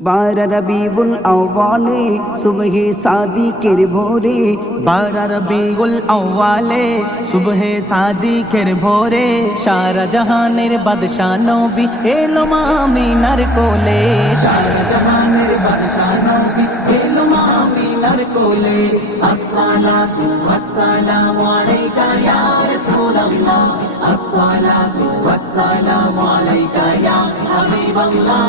बारह रबीउल अव्वाले सुबह सादिकेर भोरे, बारह रबीउल अव्वाले सुबह सादिकेर भोरे, सारा जहानेर बादशाह नबी एलो आमिनार कोले, सारा जहानेर बादशाह नबी एलो आमिनार कोले। अस्सलातु वस्सलामु अलैका या रसूलल्लाह, अस्सलातु वस्सलामु अलैका या हबीबल्लाह,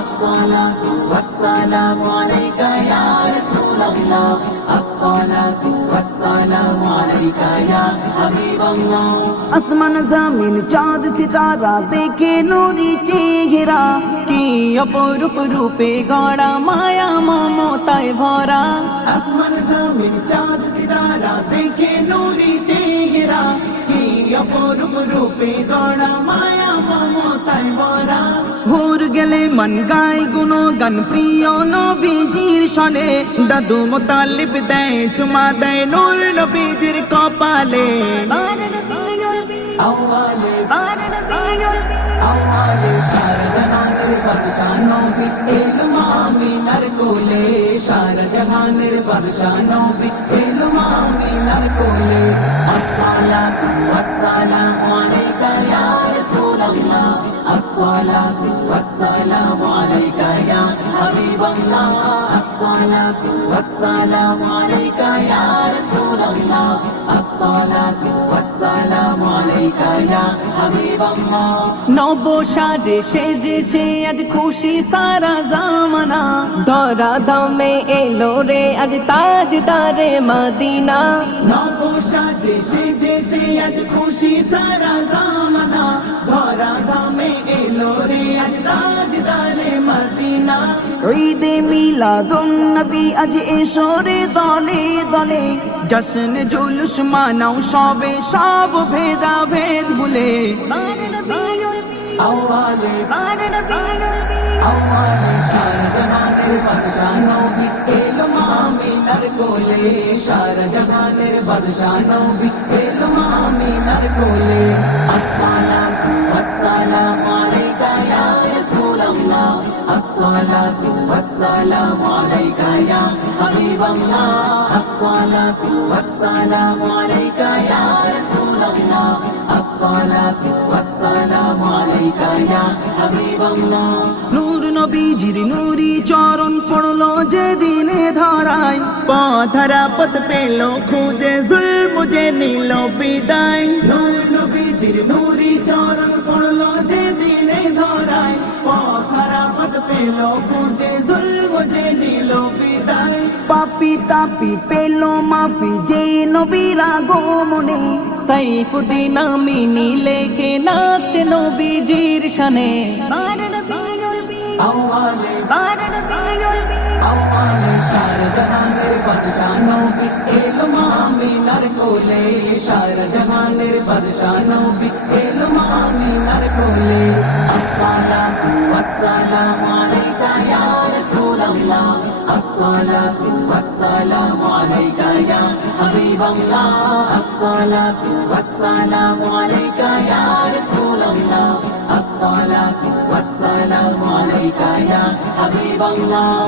अस्सलातु والسلام عليك يا رسول الله، الصلاة والسلام عليك يا حبيب الله। আসমান জমিন চাঁদ সিতারা দেখে নূরি চেহারা, কি অপরূপ রূপে গড়া মায়া মমতায় ভরা। আসমান জমিন চাঁদ সিতারা দেখে নূরি চেহারা, কি অপরূপ রূপে গড়া মায়া মমতায় ভরা। ভোর গেলে মন গায় গুণগান প্রিয় নবীজির শানে, দাদু মুতালিব দেয় চুমা দেয় নূর নবীজির কপালে। আওয়ালে আওয়ালে সারা জাহানের বাদশাহ নবী এলো আমিনার কোলে, সারা জাহানের বাদশাহ নবী এলো আমিনার কোলে। আসসালাতু ওয়াসসালামু আলাইকা ইয়া রাসূলুল্লাহ, আসসালাতু ওয়াসসালামু আলাইকা ইয়া হাবিবাল্লাহ, আসসালাতু ওয়াসসালামু আলাইকা ইয়া রাসূলুল্লাহ, আসসালাতু ওয়াসসালামু আলাইকা ইয়া হাবিবাল্লাহ। নব সাজে সেজেছে আজ খুশি সারা জামানা, ধরা ধামে এলো রে আজ তাজদারে মদিনা। নব সাজে সেজেছে আজ খুশি সারা জামানা, ধরা ধামে এলো রে আজ তাজদারে মদিনা। ঈদে মিলাদুন নবী আজ এসো রে দলে দলে, জশ্ন জুলুস মানাও সবে সব ভেদা ভেদ ভুলে। আওয়ালে আওয়ালে সারা জাহানের বাদশাহ নবী এলো আমিনার কোলে, সারা জাহানের বাদশাহ নবী এলো আমিনার কোলে। আসসালাতু ওয়াসসালামু আলাইকা ইয়া রাসূলুল্লাহ, আসসালাতু ওয়াসসালামু আলাইকা ইয়া হাবিবাল্লাহ, আসসালাতু ওয়াসসালামু আলাইকা ইয়া রাসূলুল্লাহ, আসসালাতু ওয়াসসালামু আলাইকা ইয়া হাবিবাল্লাহ। নূর নবীজির নূরি চরণ পড়লো যেদিনে ধরায়, পথরা পথ পেল খুঁজে জুলম যে নিল বিদায়। নূর নবীজির নূরি চরণ পড়লো যেদিনে ধরায়, পথরা পথ পেল খুঁজে জুলম যে নিল বিদায়। পাপি তাপি পেল মাফি যে নবীর আগমনে, সাইফুদ্দিন আমিনী লেখে নাচে নবীজির শানে। আওয়ালে আওয়ালে সারা জাহানের বাদশাহ নবী এলো আমিনার কোলে, সারা জাহানের বাদশাহ নবী এলো আমিনার কোলে। আসসালাতু ওয়াসসালামু আলাইকা ইয়া রাসূলুল্লাহ, আসসালাতু ওয়াসসালামু আলাইকা ইয়া হাবিবাল্লাহ, আসসালাতু ওয়াসসালামু আলাইকা ইয়া রাসূলুল্লাহ, আসসালাতু ওয়াসসালামু আলাইকা ইয়া হাবিবাল্লাহ।